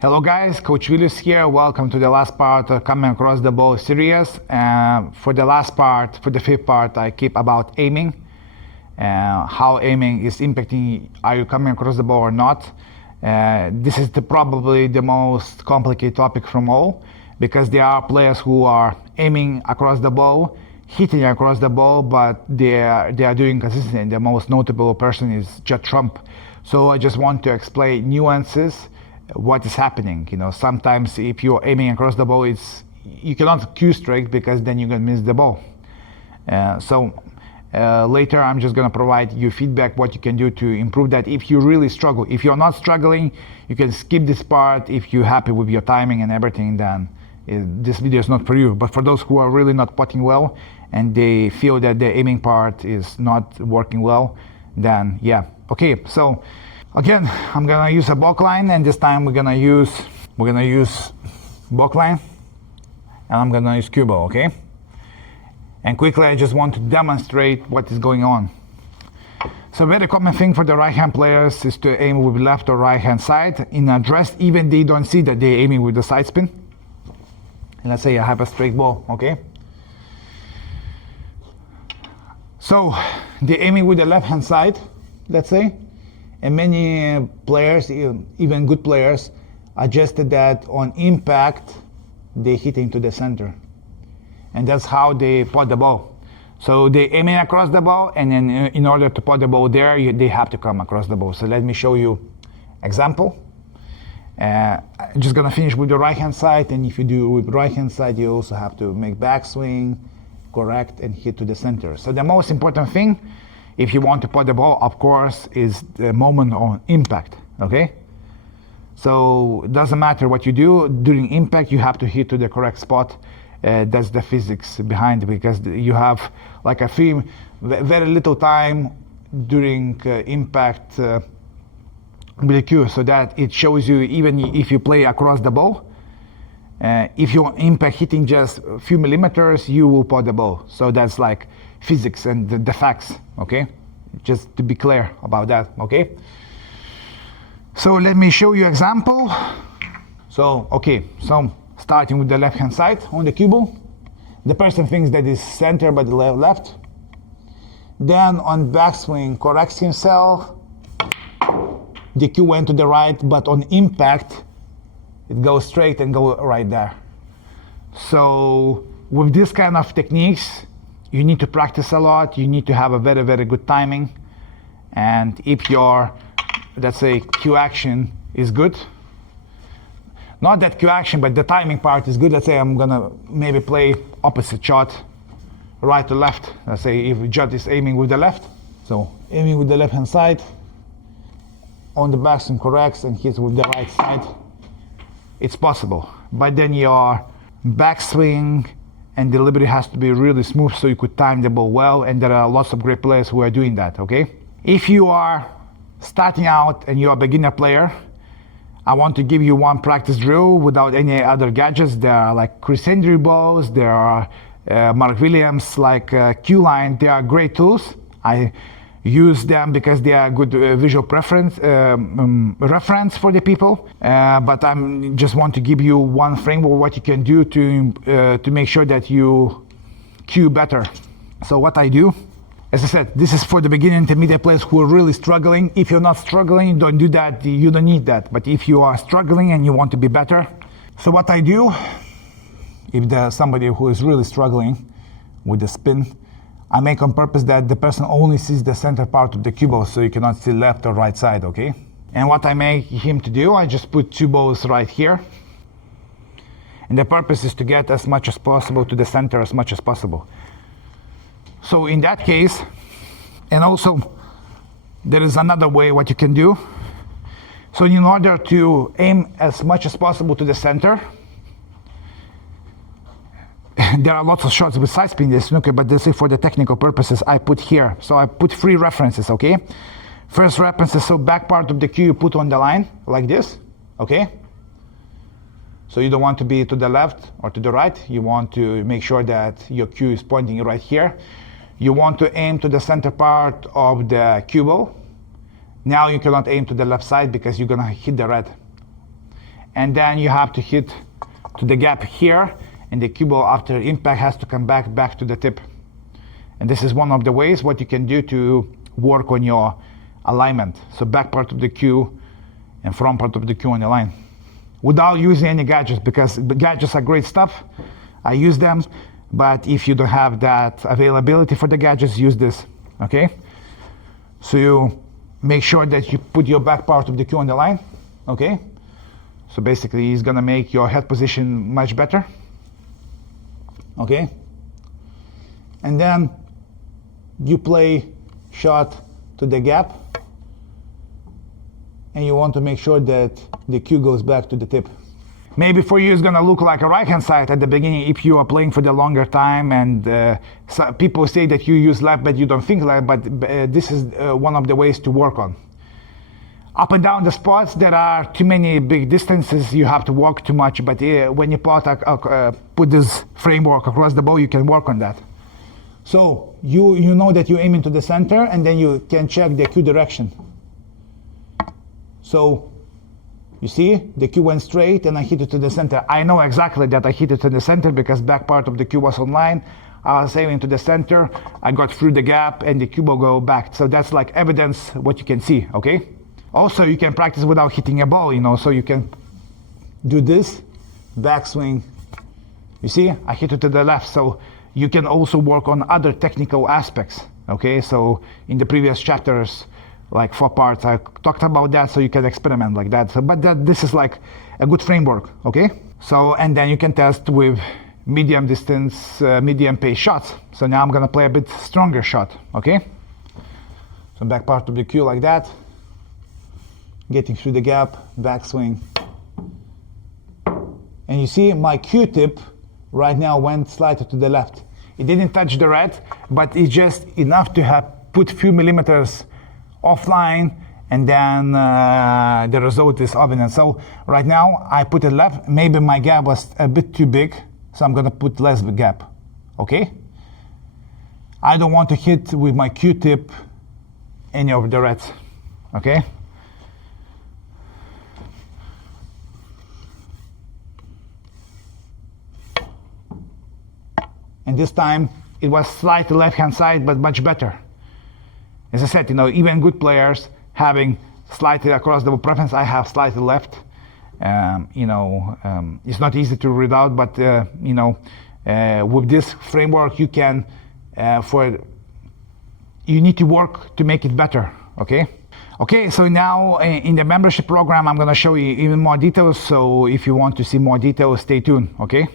Hello guys, Coach Vilius here. Welcome to the last part of Coming Across the Ball series. For the fifth part, I keep about aiming, how aiming is impacting, are you coming across the ball or not. This is probably the most complicated topic from all, because there are players who are aiming across the ball, hitting across the ball, but they are doing consistently. The most notable person is Judd Trump. So I just want to explain nuances, what is happening. Sometimes if you're aiming across the ball, you cannot cue straight, because then you're gonna miss the ball. Later I'm just gonna provide you feedback what you can do to improve that if you really struggle. If you're not struggling, you can skip this part. If you're happy with your timing and everything, then this video is not for you. But for those who are really not putting well and they feel that the aiming part is not working well, then yeah. Okay, so again, I'm gonna use a balk line, and this time we're gonna use balk line, and I'm gonna use cue ball, okay? And quickly, I just want to demonstrate what is going on. So a very common thing for the right-hand players is to aim with left or right-hand side. In a dress, even they don't see that they're aiming with the side spin. And let's say I have a straight ball, okay? So they're aiming with the left-hand side, let's say. And many players, even good players, adjusted that on impact, they hit into the center. And that's how they pot the ball. So they aiming across the ball, and then in order to pot the ball there, they have to come across the ball. So let me show you example. I'm just gonna finish with the right-hand side, and if you do with right-hand side, you also have to make backswing, correct, and hit to the center. So the most important thing, if you want to pot the ball, of course, is the moment on impact, okay? So it doesn't matter what you do, during impact, you have to hit to the correct spot. That's the physics behind it, because you have like very little time during impact with the cue, so that it shows you even if you play across the ball, if you impact hitting just a few millimeters, you will pot the ball. So that's like physics and the facts, okay? Just to be clear about that, okay? So let me show you example. So starting with the left-hand side on the cue ball. The person thinks that is center, but the left. Then on backswing, corrects himself. The cue went to the right, but on impact, it goes straight and go right there. So with this kind of techniques, you need to practice a lot. You need to have a very, very good timing. And if your, let's say, cue action is good, not that cue action, but the timing part is good. Let's say I'm gonna maybe play opposite shot, right to left. Let's say if Judd is aiming with the left, so aiming with the left-hand side, on the backswing corrects and hits with the right side, it's possible. But then your backswing and delivery has to be really smooth, so you could time the ball well, and there are lots of great players who are doing that, okay? If you are starting out and you're a beginner player, I want to give you one practice drill without any other gadgets. There are like Chris Hendry balls, there are Mark Williams, like cue line. They are great tools. I use them because they are good visual reference for the people. But I just want to give you one framework what you can do to make sure that you cue better. So what I do, as I said, this is for the beginner intermediate players who are really struggling. If you're not struggling, don't do that. You don't need that. But if you are struggling and you want to be better, so what I do, if there's somebody who is really struggling with the spin, I make on purpose that the person only sees the center part of the cue ball, so you cannot see left or right side, okay? And what I make him to do, I just put two balls right here. And the purpose is to get as much as possible to the center as much as possible. So in that case, and also there is another way what you can do. So in order to aim as much as possible to the center, there are lots of shots with side spin in the snooker, but this is for the technical purposes I put here. So I put three references, okay? First references, so back part of the cue you put on the line, like this, okay? So you don't want to be to the left or to the right. You want to make sure that your cue is pointing right here. You want to aim to the center part of the cue ball. Now you cannot aim to the left side because you're gonna hit the red. and then you have to hit to the gap here, and the cue ball after impact has to come back to the tip. And this is one of the ways what you can do to work on your alignment. So back part of the cue and front part of the cue on the line, without using any gadgets, because the gadgets are great stuff. I use them, but if you don't have that availability for the gadgets, use this, okay? So you make sure that you put your back part of the cue on the line, okay? So basically it's gonna make your head position much better, okay? And then you play shot to the gap, and you want to make sure that the cue goes back to the tip. Maybe for you it's gonna look like a right hand side at the beginning if you are playing for the longer time, and so people say that you use left but you don't think left, but this is one of the ways to work on. Up and down the spots, there are too many big distances, you have to walk too much, but when you put this framework across the ball, you can work on that. So you know that you're aiming to the center, and then you can check the cue direction. So you see, the cue went straight and I hit it to the center. I know exactly that I hit it to the center because back part of the cue was online. I was aiming to the center, I got through the gap and the cue will go back. So that's like evidence what you can see, okay? Also, you can practice without hitting a ball, you know, so you can do this, backswing. You see, I hit it to the left. So you can also work on other technical aspects, okay? So in the previous chapters, like 4 parts, I talked about that, so you can experiment like that. So, but this is like a good framework, okay? So, and then you can test with medium distance, medium pace shots. So now I'm gonna play a bit stronger shot, okay? So back part of the cue like that, getting through the gap, backswing. And you see my cue tip right now went slightly to the left. It didn't touch the red, but it's just enough to have put few millimeters offline, and then the result is obvious. So right now I put it left. Maybe my gap was a bit too big, so I'm gonna put less gap, okay? I don't want to hit with my Q-tip any of the reds, okay? And this time it was slightly left-hand side, but much better. As I said, you know, even good players having slightly across the preference, I have slightly left. It's not easy to read out, but with this framework, you can, you need to work to make it better, okay? Okay, so now in the membership program, I'm gonna show you even more details. So if you want to see more details, stay tuned, okay?